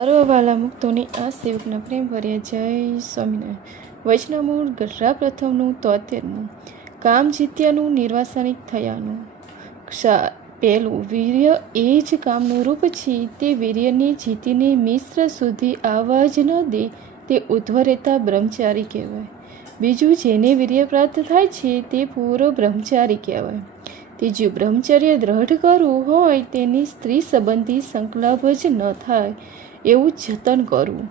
સર્વવાલા મુક્તોની આ સેવકના પ્રેમ ભર્યા જય સ્વામિનારાયણ. વૈષ્ણવમૂળ ગઢડા પ્રથમનું 73મું. કામ જીત્યાનું નિર્વાસનિક થયાનું. પહેલું વીર્ય એ જ કામનું રૂપ છે. તે વીર્યને જીતીને મિશ્ર સુધી આવવા જ ન દે તે ઉધ્વ રહેતા બ્રહ્મચારી કહેવાય. બીજું જેને વીર્ય પ્રાપ્ત થાય છે તે પૂરો બ્રહ્મચારી કહેવાય. ત્રીજું બ્રહ્મચર્ય દ્રઢ કરવું હોય તેની સ્ત્રી સંબંધી સંકલ્પ જ ન થાય એવું જતન કરવું.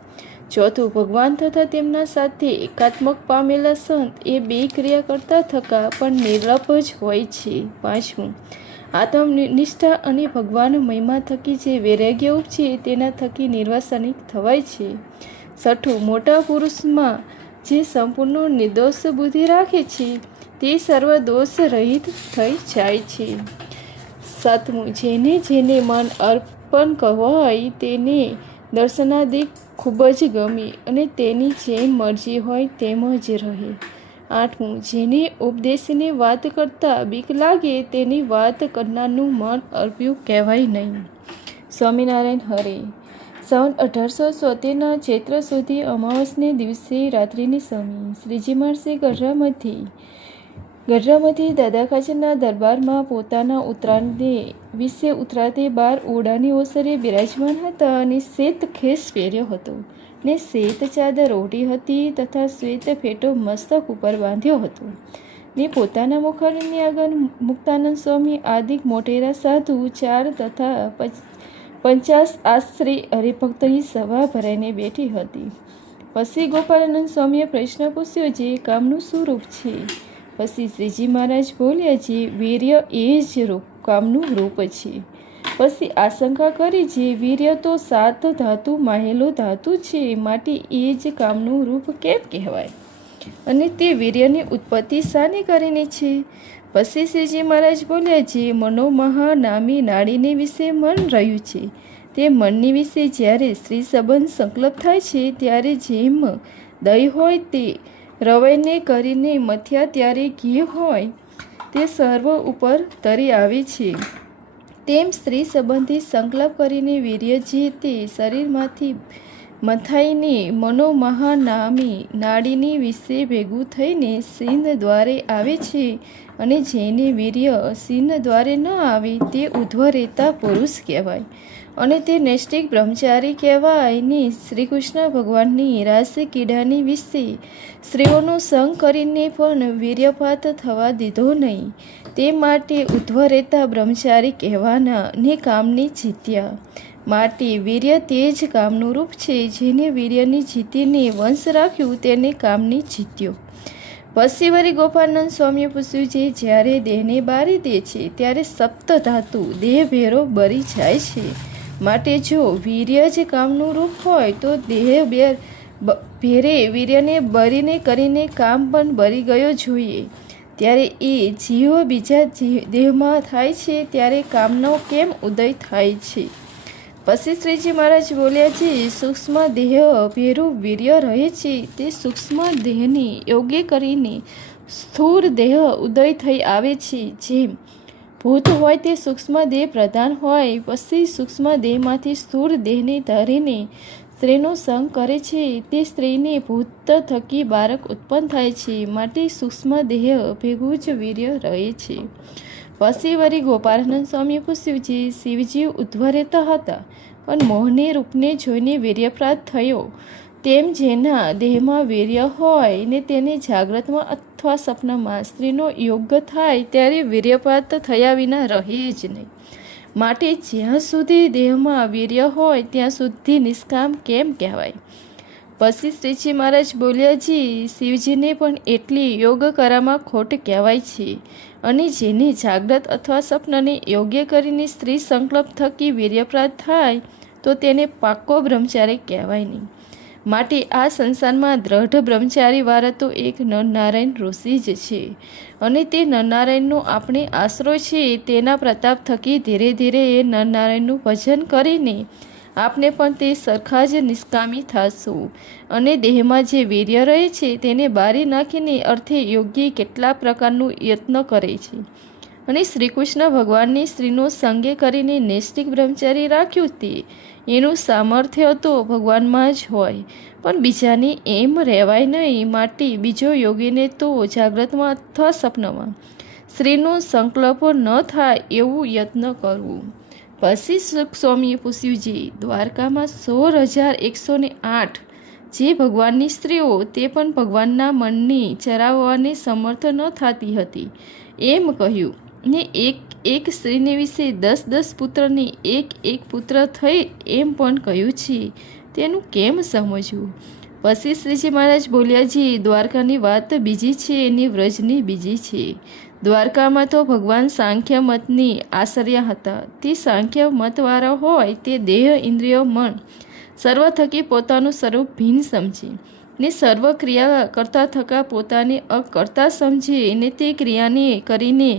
ચોથું ભગવાન તથા તેમના સાથે એકાત્મક પામેલા સંત એ બે ક્રિયા કરતા થકા પણ નિર્લપ જ હોય છે. પાંચમું આત્મનિષ્ઠા અને ભગવાન મહિમા થકી જે વૈરાગ્ય ઉપજે તેના થકી નિર્વાસનિક થવાય છે. છઠ્ઠું મોટા પુરુષમાં જે સંપૂર્ણ નિર્દોષ બુદ્ધિ રાખે છે તે સર્વ દોષ રહિત થઈ જાય છે. સાતમું જેને જેને મન અર્પણ કહેવાય તેને દર્શનાદિક ખૂબ જ ગમે અને તેની જેમ મરજી હોય તેમ જ રહે. આઠમું જેને ઉપદેશની વાત કરતા બીક લાગે તેની વાત કરનારનું મન અર્પ્યું કહેવાય નહીં. સ્વામિનારાયણ હરે. સન 1873ના ચૈત્ર સુધી અમાવસને દિવસે રાત્રિની સમયે શ્રીજી મહર્ષિ ગઢડામાંથી દાદા ખાચરના દરબારમાં પોતાના ઉત્તરાયણને વિશે ઉતરાતે 12 ઓરડાની ઓસરે બિરાજમાન હતા અને શ્વેત ખેસ પહેર્યો હતો ને શ્વેત ચાદર ઓઢી હતી તથા શ્વેત ફેટો મસ્તક ઉપર બાંધ્યો હતો ને પોતાના મુખારની આગળ મુક્તાનંદ સ્વામી આદિક મોટેરા સાધુ 4 તથા 50 આશરે હરિભક્તની સભા ભરાઈને બેઠી હતી. પછી ગોપાળાનંદ સ્વામીએ પ્રશ્ન પૂછ્યો જે કામનું શું રૂપ છે? પછી શ્રીજી મહારાજ બોલ્યા જે વીર્ય એ જ કામનું રૂપ છે. પછી આશંકા કરી જે વીર્ય તો 7 ધાતુ માહેલો ધાતુ છે માટે એ જ કામનું રૂપ કેમ કહેવાય અને તે વીર્યની ઉત્પત્તિ શાને કરીને છે? પછી શ્રીજી મહારાજ બોલ્યા જે મનોમહા નામી નાડીને વિશે મન રહ્યું છે તે મનની વિશે જ્યારે સ્ત્રી સંબંધ સંકલ્પ થાય છે ત્યારે જેમ દહીં હોય તે રવાઈને કરીને મથ્યા ત્યારે ઘી હોય તે સર્વ ઉપર તરી આવે છે તેમ સ્ત્રી સંબંધી સંકલ્પ કરીને વીર્ય જે તે શરીરમાંથી મથાઈને મનોમહાનામી નાડીની વિશે ભેગું થઈને સિંહ દ્વારે આવે છે અને જેને વીર્ય સિંહ દ્વારે ન આવે તે ઉધ્વ રહેતા પુરુષ કહેવાય અને તે નૈષ્ઠિક બ્રહ્મચારી કહેવાય ને શ્રી કૃષ્ણ ભગવાનની રાસ કીડાની વિશે સ્ત્રીઓનો સંગ કરીને પણ વીર્યપાત થવા દીધો નહીં તે માટે ઉધ્વ રહેતા બ્રહ્મચારી કહેવાના ને કામની જીત્યા. માટે વીર્ય તે જ કામનું રૂપ છે. જેને વીર્યની જીતીને વંશ રાખ્યું તેને કામની જીત્યો. પછી વળી ગોપાળાનંદ સ્વામીએ પૂછ્યું છે જ્યારે દેહને બારી દે છે ત્યારે સપ્ત ધાતુ દેહ ભેરો બરી જાય છે. માટે જો વીર્ય જ કામનું રૂપ હોય તો દેહ ભેરે વીર્યને બરીને કરીને કામ પણ બરી ગયો જોઈએ. ત્યારે એ જીવ બીજા દેહમાં થાય છે ત્યારે કામનો કેમ ઉદય થાય છે? પછી શ્રીજી મહારાજ બોલ્યા છે સૂક્ષ્મ દેહ ભેરું વીર્ય રહે છે તે સૂક્ષ્મ દેહને યોગ્ય કરીને સ્થૂળ દેહ ઉદય થઈ આવે છે. જેમ ભૂત હોય તે સૂક્ષ્મ દેહ પ્રધાન હોય પછી સૂક્ષ્મ દેહમાંથી સ્થૂળ દેહને ધરીને સ્ત્રીનો સંગ કરે છે તે સ્ત્રીને ભૂત થકી બાળક ઉત્પન્ન થાય છે માટે સૂક્ષ્મ દેહ ભેગું જ વીર્ય રહે છે. પછી વળી ગોપાળાનંદ સ્વામીએ પૂછ્યું જે શિવજી ઉધ્વ રહેતા હતા પણ મોહને રૂપને જોઈને વીર્ય પ્રાપ્ત થયો તેમ જેના દેહમાં વીર્ય હોય ને તેને જાગ્રતમાં અથવા સપનામાં સ્ત્રીનો યોગ થાય ત્યારે વીર્યપાત થયા વિના રહે જ નહીં. માટે જ્યાં સુધી દેહમાં વીર્ય હોય ત્યાં સુધી નિષ્કામ કેમ કહેવાય? પછી શ્રીજી મહારાજ બોલ્યા જી શિવજીને પણ એટલી યોગ કરામાં ખોટ કહેવાય છે અને જેને જાગ્રત અથવા સ્વપ્નને યોગ્ય કરીને સ્ત્રી સંકલ્પ થકી વીર્યપ્રાપ્ત થાય તો તેને પાક્કો બ્રહ્મચારી કહેવાય નહીં. માટે આ સંસારમાં દ્રઢ બ્રહ્મચારી વાળા તો એક નરનારાયણ ઋષિ જ છે અને તે નરનારાયણનો આપણે આશરો છે. તેના પ્રતાપ થકી ધીરે ધીરે એ નરનારાયણનું ભજન કરીને આપને પણ તે સરખા જ નિષ્કામી થશું અને દેહમાં જે વીર્ય રહે છે તેને બારી નાખીને અર્થે યોગી કેટલા પ્રકારનું યત્ન કરે છે અને શ્રીકૃષ્ણ ભગવાનની સ્ત્રીનો સંગે કરીને નૈષ્ટિક બ્રહ્મચારી રાખ્યું તે એનું સામર્થ્ય તો ભગવાનમાં જ હોય, પણ બીજાને એમ રહેવાય નહીં. માટે બીજો યોગીને તો જાગ્રતમાં અથવા સ્વપ્નમાં સ્ત્રીનો સંકલ્પ ન થાય એવું યત્ન કરવું. પછી સ્વામીએ પૂછ્યું, જે દ્વારકામાં 16,108 જે ભગવાનની સ્ત્રીઓ તે પણ ભગવાનના મનની ચરાવવાને સમર્થ ન થતી હતી એમ કહ્યું, ને એક સ્ત્રીને વિશે 10 પુત્રની એક પુત્ર થઈ એમ પણ કહ્યું છે, તેનું કેમ સમજવું? પછી શ્રીજી મહારાજ બોલ્યા, જે દ્વારકાની વાત બીજી છે અને વ્રજની બીજી છે. દ્વારકામાં તો ભગવાન સાંખ્ય મતની આશ્રય હતા. તે સાંખ્ય મતવાળા હોય તે દેહ, ઇન્દ્રિયો, મન સર્વ થકી પોતાનું સ્વરૂપ ભિન્ન સમજે ને સર્વ ક્રિયા કરતા થકા પોતાને અકર્તા સમજે ને તે ક્રિયાને કરીને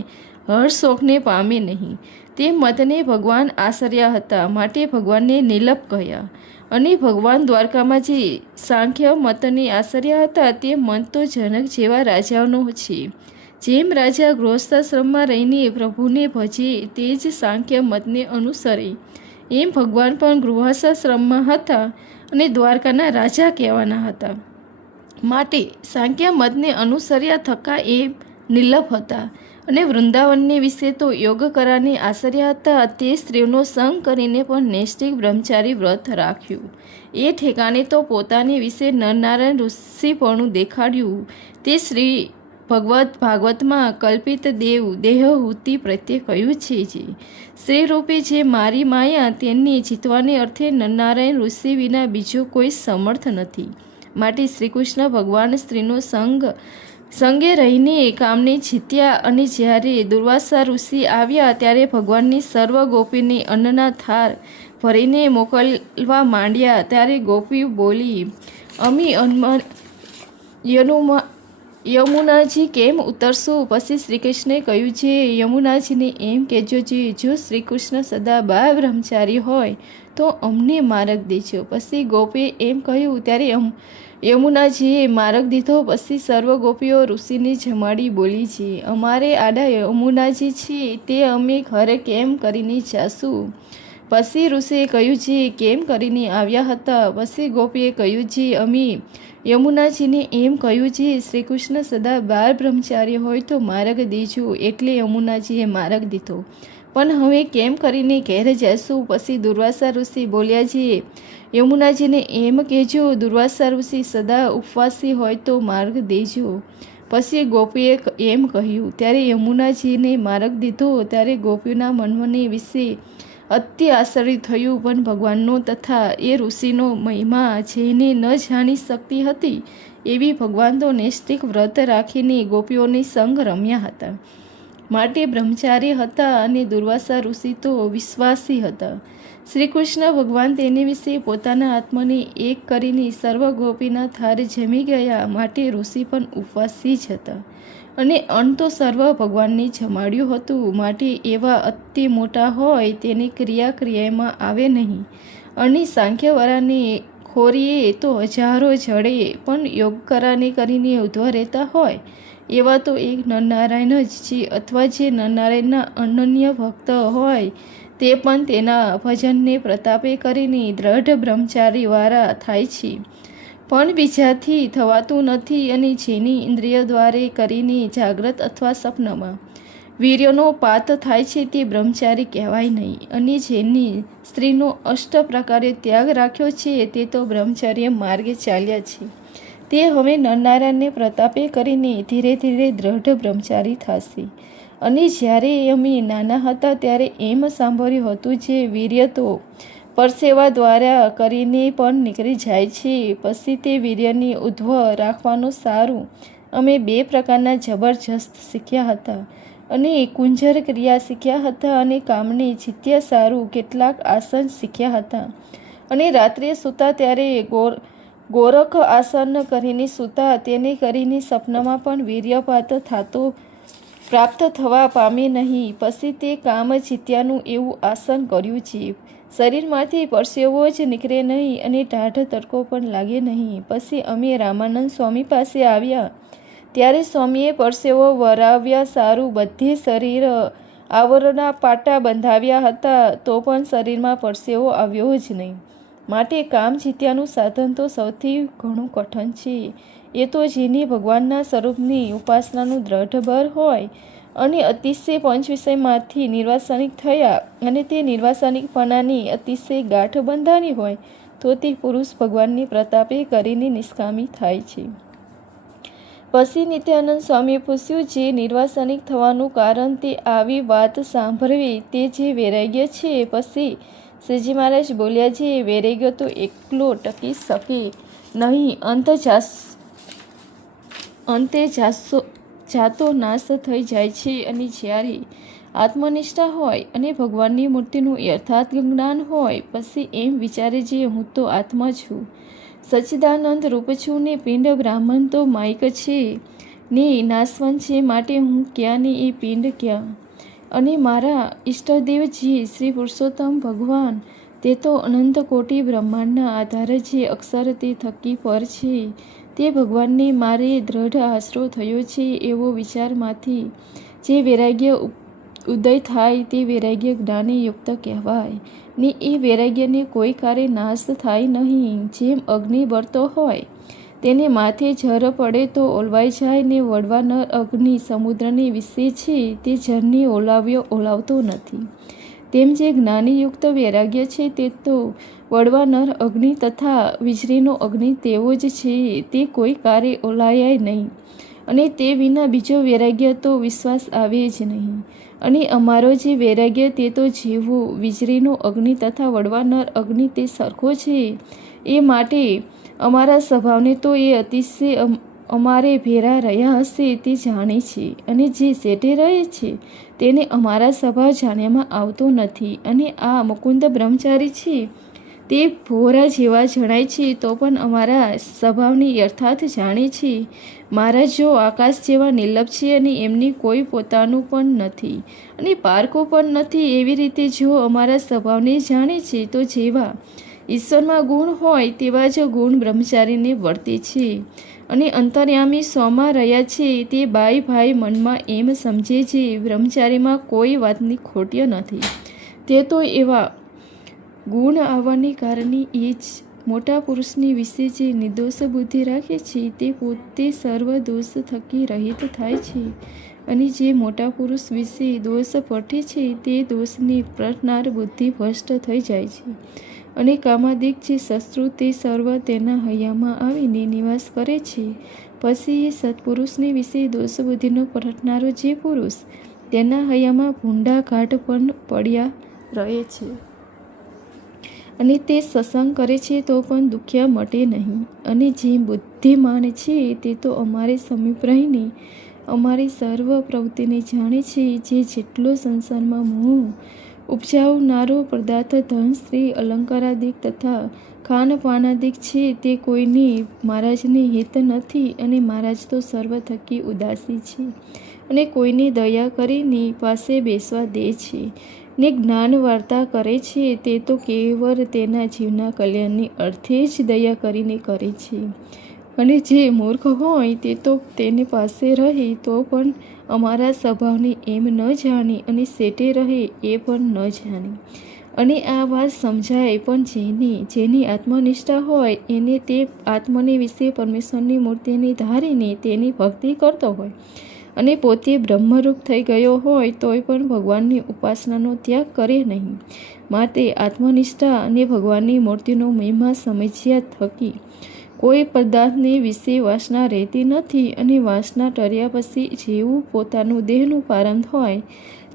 હર્ષશોકને પામે નહીં. તે મતને ભગવાન આશ્રય હતા, માટે ભગવાનને નિર્લપ કહ્યા. અને ભગવાન દ્વારકામાં જે સાંખ્ય મતની આશ્રય હતા તે મત તો જનક જેવા રાજાઓનો છે. જેમ રાજા ગૃહસ્થાશ્રમમાં રહીને પ્રભુને ભજે તે જ સાંખ્ય મતને અનુસરે, એમ ભગવાન પણ ગૃહસ્થાશ્રમમાં હતા અને દ્વારકાના રાજા કહેવાના હતા. માટે સાંખ્ય મતને અનુસર્યા થકા એ નિર્લપ હતા. અને વૃંદાવનને વિશે તો યોગ કરાની આશ્રય હતા. તે સ્ત્રીઓનો સંગ કરીને પણ નૈષ્ટિક બ્રહ્મચારી વ્રત રાખ્યું. એ ઠેકાણે તો પોતાની વિશે નરનારાયણ ઋષિપણું દેખાડ્યું. તે શ્રી ભાગવતમાં કલ્પિત દેહહૂતિ પ્રત્યે કહ્યું છે, જે સ્ત્રી રૂપે જે મારી માયા તેને જીતવાને અર્થે નરનારાયણ ઋષિ વિના બીજો કોઈ સમર્થ નથી. માટે શ્રીકૃષ્ણ ભગવાન સ્ત્રીનો સંગે રહીને કામને જીત્યા. અને જ્યારે દુર્વાસા ઋષિ આવ્યા ત્યારે ભગવાનની સર્વ ગોપીને અન્નના થાળ ભરીને મોકલવા માંડ્યા. ત્યારે ગોપી બોલી, અમી યમુનાજી કેમ ઉતરશું? પછી શ્રીકૃષ્ણે કહ્યું, છે યમુનાજીને એમ કહેજો, જો શ્રીકૃષ્ણ સદા બાળ બ્રહ્મચારી હોય તો અમને માર્ગ દેજો. પછી ગોપીએ એમ કહ્યું. ત્યારે યમુનાજીએ માર્ગ દીધો. પછી સર્વ ગોપીઓ ઋષિને જમાડી બોલી, છે અમારે આડા યમુનાજી છે તે અમે ઘરે કેમ કરીને જાશું? પછી ઋષિએ કહ્યું, છે કેમ કરીને આવ્યા હતા? પછી ગોપીએ કહ્યું, છે અમે યમુનાજીને એમ કહ્યું, છે શ્રીકૃષ્ણ સદા બાળ બ્રહ્મચારી હોય તો માર્ગ દેજો. એટલે યમુનાજીએ માર્ગ દીધો. પણ હવે કેમ કરીને ઘેર જશું? પછી દુર્વાસા ઋષિ બોલ્યા, છે યમુનાજીને એમ કહેજો, દુર્વાસા ઋષિ સદા ઉપવાસી હોય તો માર્ગ દેજો. પછી ગોપીએ એમ કહ્યું. ત્યારે યમુનાજીને માર્ગ દીધો. ત્યારે ગોપીઓના મનને વિશે અતિ આશ્ચર્ય થયું. પણ ભગવાનનો તથા એ ઋષિનો મહિમા જેને ન જાણી શકતી હતી એવી ભગવાન તો નૈષ્ટિક વ્રત રાખીને ગોપીઓની સંગ રમ્યા હતા. માટે બ્રહ્મચારી હતા અને દુર્વાસા ઋષિ તો વિશ્વાસી હતા. શ્રીકૃષ્ણ ભગવાન તેની વિશે પોતાના આત્માને એક કરીને સર્વ ગોપીના થારે જમી ગયા. માટે ઋષિ પણ ઉપવાસી જ હતા અને અન્ન તો સર્વ ભગવાનને જમાડ્યું હતું. માટે એવા અતિ મોટા હોય તેની ક્રિયામાં આવે નહીં. અને સાંખ્યવાળાને ખોરીએ તો હજારો જડે, પણ યોગ કરાને કરીને ઉધ્વ રહેતા હોય એવા તો એક નરનારાયણ જ છે. અથવા જે નરનારાયણના અનન્ય ભક્ત હોય તે પણ તેના ભજનને પ્રતાપે કરીને દ્રઢ બ્રહ્મચારીવાળા થાય છે, પણ બીજાથી થવાતું નથી. અને જેની ઇન્દ્રિય દ્વારે કરીને જાગ્રત અથવા સ્વપ્નમાં વીર્યનો પાત થાય છે તે બ્રહ્મચારી કહેવાય નહીં. અને જેની સ્ત્રીનો અષ્ટ પ્રકારે ત્યાગ રાખ્યો છે તે તો બ્રહ્મચર્ય માર્ગે ચાલ્યા છે. તે હવે નરનારાયણને પ્રતાપે કરીને ધીરે ધીરે દ્રઢ બ્રહ્મચારી થશે. અને જ્યારે અમે નાના હતા ત્યારે એમ સાંભળ્યું હતું, જે વીર્ય તો પરસેવા દ્વારા કરીને પણ નીકળી જાય છે. પછી તે વીર્યની ઉધ્વ રાખવાનું સારું અમે 2 પ્રકારના જબરજસ્ત શીખ્યા હતા. અને કુંજર ક્રિયા શીખ્યા હતા. અને કામને જીત્યા સારું કેટલાક આસન શીખ્યા હતા. અને રાત્રે સૂતા ત્યારે ગોરખ આસન કરીને સૂતા. તેને કરીને સપનામાં પણ વીર્યપાત થતો પ્રાપ્ત થવા પામે નહીં. પછી તે કામ જીત્યાનું એવું આસન કર્યું છે. શરીરમાંથી પરસેવો જ નીકળે નહીં અને ટાઢ તડકો પણ લાગે નહીં. પછી અમે રામાનંદ સ્વામી પાસે આવ્યા. ત્યારે સ્વામીએ પરસેવો વરાવ્યા સારું બધે શરીર આવરણના પાટા બંધાવ્યા હતા, તો પણ શરીરમાં પરસેવો આવ્યો જ નહીં. માટે કામ જીત્યાનું સાધન તો સૌથી ઘણું કઠણ છે. એ તો જેની ભગવાનના સ્વરૂપની ઉપાસનાનું દ્રઢ બળ હોય અને અતિશય પંચ વિષયમાંથી નિર્વાસનિક થયા અને તે નિર્વાસનિકપણાની અતિશય ગાંઠ બંધાણી હોય, તો તે પુરુષ ભગવાનની પ્રતાપે કરીને નિષ્કામી થાય છે. પછી નિત્યાનંદ સ્વામીએ પૂછ્યું, જે નિર્વાસનિક થવાનું કારણ તે આવી વાત સાંભળવી તે જે વૈરાગ્ય છે. પછી શ્રીજી મહારાજ બોલ્યા, જે વૈરાગ્ય તો એકલો ટકી શકે નહીં, અંતે જાતો નાશ થઈ જાય છે. અને જ્યારે આત્મનિષ્ઠા હોય અને ભગવાનની મૂર્તિનું યથાર્થ જ્ઞાન હોય, પછી એમ વિચારે જે હું તો આત્મા છું, સચ્ચિદાનંદ રૂપ છું ને પિંડ બ્રાહ્મણ તો માયક છે ને નાશવંત છે, માટે હું ક્યાં ને એ પિંડ ક્યાં. અને મારા ઈષ્ટદેવ જે શ્રી પુરુષોત્તમ ભગવાન તે તો અનંત કોટી બ્રહ્માંડના આધારે જે અક્ષર તે થકી પર છે, તે ભગવાનને મારે દ્રઢ આશરો થયો છે. એવો વિચારમાંથી જે વૈરાગ્ય ઉદય થાય તે વૈરાગ્ય જ્ઞાને યુક્ત કહેવાય ને એ વૈરાગ્યને કોઈ કારે નાશ થાય નહીં. જેમ અગ્નિ બળતો હોય તેને માથે ઝર પડે તો ઓલવાઈ જાય ને વળવા નર અગ્નિ સમુદ્રની વિશે છે, તે ઝરની ઓલાવતો નથી. તેમ જે જ્ઞાનીયુક્ત વૈરાગ્ય છે તે તો વળવા નર અગ્નિ તથા વીજળીનો અગ્નિ તેવો જ છે, તે કોઈ કારે ઓલાય નહીં. અને તે વિના બીજો વૈરાગ્ય તો વિશ્વાસ આવે જ નહીં. અને અમારો જે વૈરાગ્ય તે તો જેવો વીજળીનો અગ્નિ તથા વળવા નર અગ્નિ તે સરખો છે. એ માટે અમારા સ્વભાવને તો એ અતિશય અમારે ભેરા રહ્યા હશે તે જાણે છે, અને જે શેઠે રહે છે તેને અમારા સ્વભાવ જાણ્યામાં આવતો નથી. અને આ મુકુંદ બ્રહ્મચારી છે તે ભોરા જેવા જણાય છે, તો પણ અમારા સ્વભાવની યથાર્થ જાણે છે. મહારાજ જો આકાશ જેવા નિર્લભ છે અને એમની કોઈ પોતાનું પણ નથી અને પારકો પણ નથી, એવી રીતે જો અમારા સ્વભાવને જાણે છે, તો જેવા ઈશ્વરમાં ગુણ હોય તેવા જ ગુણ બ્રહ્મચારીને વર્તે છે. અને અંતર્યામી સ્વમાં રહ્યા છે તે બાઈ ભાઈ મનમાં એમ સમજે છે, બ્રહ્મચારીમાં કોઈ વાતની ખોટ્ય નથી. તે તો એવા ગુણ આવવાને કારણે એ જ મોટા પુરુષની વિશે જે નિર્દોષ બુદ્ધિ રાખે છે તે પોતે સર્વ દોષ થકી રહિત થાય છે. અને જે મોટા પુરુષ વિશે દોષ પઠે છે તે દોષને પ્રટનાર બુદ્ધિ ભ્રષ્ટ થઈ જાય છે. અને કામાદિક જે શત્રુ તે સર્વ તેના હૈયામાં આવીને નિવાસ કરે છે. પછી એ સત્પુરુષને વિશે દોષ બુદ્ધિનો પ્રટનારો જે પુરુષ તેના હૈયામાં ભૂંડા ઘાટ પણ પડ્યા રહે છે. અને તે સત્સંગ કરે છે તો પણ દુખ્યા મટે નહીં. અને જે બુદ્ધિમાન છે તે તો અમારે સમીપ રહીને અમારી સર્વ પ્રવૃત્તિને જાણે છે. જે જેટલો સંસારમાં મોહ ઉપજાવનારો પદાર્થ ધન સ્ત્રી અલંકારાદિક તથા ખાનપાનાદિક છે તે કોઈને મહારાજને હિત નથી. અને મહારાજ તો સર્વ થકી ઉદાસી છે અને કોઈને દયા કરીને પાસે બેસવા દે છે ને જ્ઞાન વાર્તા કરે છે, તે તો કેવળ તેના જીવના કલ્યાણની અર્થે જ દયા કરીને કરે છે. અને જે મૂર્ખ હોય તે તો તેની પાસે રહે તો પણ અમારા સ્વભાવને એમ ન જાણી અને શેઠે રહે એ પણ ન જાણી. અને આ વાત સમજાય પણ જેની આત્મનિષ્ઠા હોય એને તે આત્મને વિશે પરમેશ્વરની મૂર્તિને ધારીને તેની ભક્તિ કરતો હોય અને પોતે બ્રહ્મરૂપ થઈ ગયો હોય તોય પણ ભગવાનની ઉપાસનાનો ત્યાગ કરે નહીં. માટે આત્મનિષ્ઠા અને ભગવાનની મૂર્તિનો મહિમા સમજ્યા થકી કોઈ પદાર્થને વિશે વાસના રહેતી નથી. અને વાસના ટર્યા પછી જેવું પોતાનું દેહનું પ્રારંભ હોય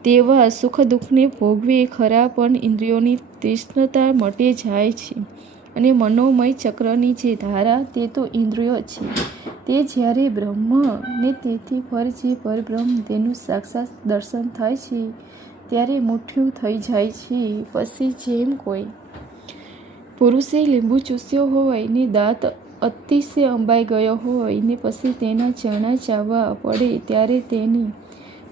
તેવા સુખ દુઃખને ભોગવે ખરા, પણ ઇન્દ્રિયોની તૃષ્ણતા મટે જાય છે. અને મનોમય ચક્રની જે ધારા તે તો ઇન્દ્રિયો છે, તે જ્યારે બ્રહ્મ ને તેથી પર જે પરબ્રહ્મ તેનું સાક્ષાત દર્શન થાય છે ત્યારે મુઠ્ઠું થઈ જાય છે. પછી જેમ કોઈ પુરુષે લીંબુ ચૂસ્યો હોય ને દાંત અતિશય અંબાઈ ગયો હોય ને પછી તેના ચણા ચાવવા પડે ત્યારે તેની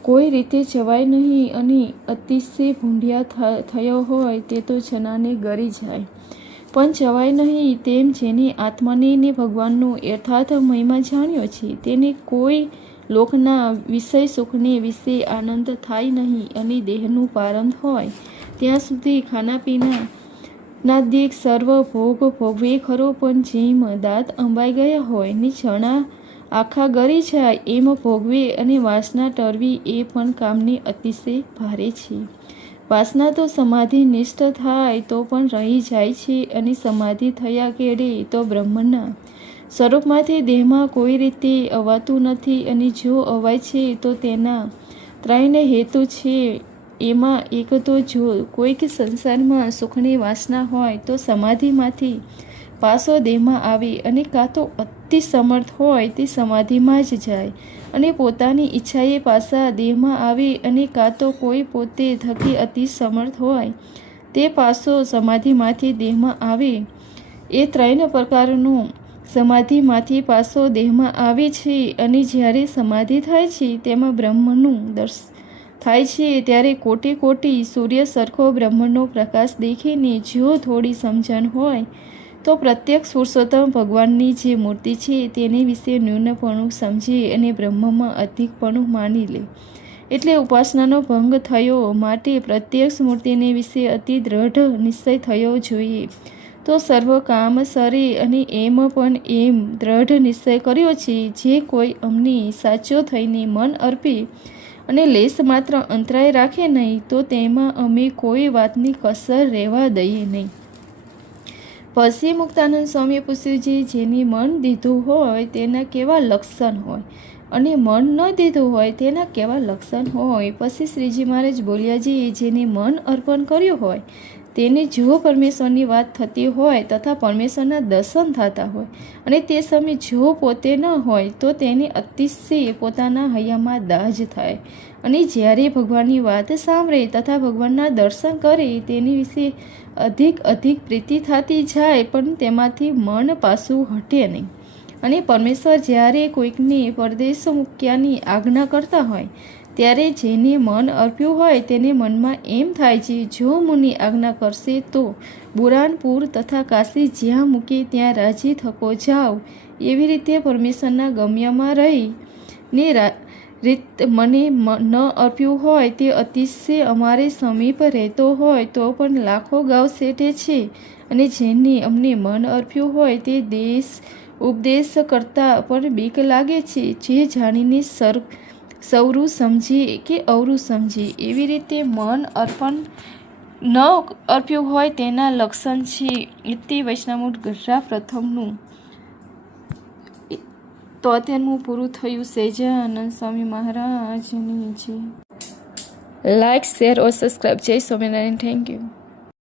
કોઈ રીતે ચવાય નહીં. અને અતિશય ભૂંડિયા થયો હોય તે તો ચણાને ગળી જાય પણ જવાય નહીં. તેમ જેને આત્માને ને ભગવાનનો યથાર્થ મહિમા જાણ્યો છે તેને કોઈ લોકના વિષય સુખને વિશે આનંદ થાય નહીં, અને દેહનું પારંત હોય ત્યાં સુધી ખાનાપીના દેખ સર્વ ભોગ ભોગવે ખરો, પણ જેમ દાંત અંબાઈ ગયા હોય ને ચણા આખા ગળી જાય એમ ભોગવે, અને વાસના ટરવી એ પણ કામને અતિશય ભારે છે. વાસના તો સમાધિ નિષ્ઠ થાય તો પણ રહી જાય છે, અને સમાધિ થયા કેળે તો બ્રહ્મના સ્વરૂપમાંથી દેહમાં કોઈ રીતે અવાતું નથી, અને જો અવાય છે તો તેના ત્રણેય હેતુ છે. એમાં એક તો જો કોઈક સંસારમાં સુખની વાસના હોય તો સમાધિમાંથી પાછો દેહમાં આવે, અને કાં તો અતિ સમર્થ હોય તે સમાધિમાં જ જાય અને પોતાની ઈચ્છાએ પાછા દેહમાં આવે, અને કાં તો કોઈ પોતે થકી અતિ સમર્થ હોય તે પાછો સમાધિમાંથી દેહમાં આવે. એ ત્રણ પ્રકારનું સમાધિમાંથી પાછો દેહમાં આવે છે. અને જ્યારે સમાધિ થાય છે તેમાં બ્રહ્મનું દર્શન થાય છે, ત્યારે કોટી કોટી સૂર્ય સરખો બ્રહ્મનો પ્રકાશ દેખીને જો થોડી સમજણ હોય તો પ્રત્યક્ષ પુરુષોત્તમ ભગવાનની જે મૂર્તિ છે તેની વિશે ન્યૂનપણું સમજે અને બ્રહ્મમાં અધિકપણું માની લે. એટલે ઉપાસનાનો ભંગ થયો, માટે પ્રત્યક્ષ મૂર્તિને વિશે અતિ દ્રઢ નિશ્ચય થયો જોઈએ. તો સર્વ કામ સરે, અને એમ પણ એમ દ્રઢ નિશ્ચય કર્યો છે, જે કોઈ અમને સાચો થઈને મન અર્પે અને લેશ માત્ર અંતરાય રાખે નહીં, તો તેમાં અમે કોઈ વાતની કસર રહેવા દઈએ નહીં. પછી મુક્તાનંદ સ્વામીએ પૂછ્યું, જેને મન દીધું હોય તેના કેવા લક્ષણ હોય, અને મન ન દીધું હોય તેના કેવા લક્ષણ હોય? પછી શ્રીજી મહારાજ બોલ્યા, જેને મન અર્પણ કર્યું હોય તેને જો પરમેશ્વરની વાત થતી હોય તથા પરમેશ્વરના દર્શન થતા હોય, અને તે સમયે જો પોતે ન હોય તો તેને અતિશય પોતાના હૈયામાં દાજ થાય, અને જ્યારે ભગવાનની વાત સાંભળે તથા ભગવાનના દર્શન કરે તેની વિશે અધિક પ્રીતિ થતી જાય, પણ તેમાંથી મન પાછું હટે નહીં. અને પરમેશ્વર જ્યારે કોઈકને પરદેશ મૂક્યાની આજ્ઞા કરતા હોય ત્યારે જેને મન અર્પ્યું હોય તેને મનમાં એમ થાય છે, જો મુનિ આજ્ઞા કરશે તો બુરાનપુર તથા કાશી જ્યાં મૂકે ત્યાં રાજી થકો જાઓ. એવી રીતે પરમેશ્વરના ગમ્યમાં રહીને રીત મને ન અર્પ્યું હોય તે અતિશય અમારે સમીપ રહેતો હોય તો પણ લાખો ગાંવ શેઠે છે, અને જેને અમને મન અર્પ્યું હોય તે દેશ ઉપદેશ કરતાં પણ બીક લાગે છે, જે જાણીને સૌરું સમજે કે અવરું સમજે. એવી રીતે મન અર્પણ ન અર્પ્યું હોય તેના લક્ષણ છે. ઇતિ વૈષ્ણવમૂળ ગઢડા પ્રથમનું 73મું પૂરું થયું. સહજાનંદ સ્વામી મહારાજની જય. લાઇક, શેર ઓર સબસ્ક્રાઈબ. જય સ્વામિનારાયણ. Thank you.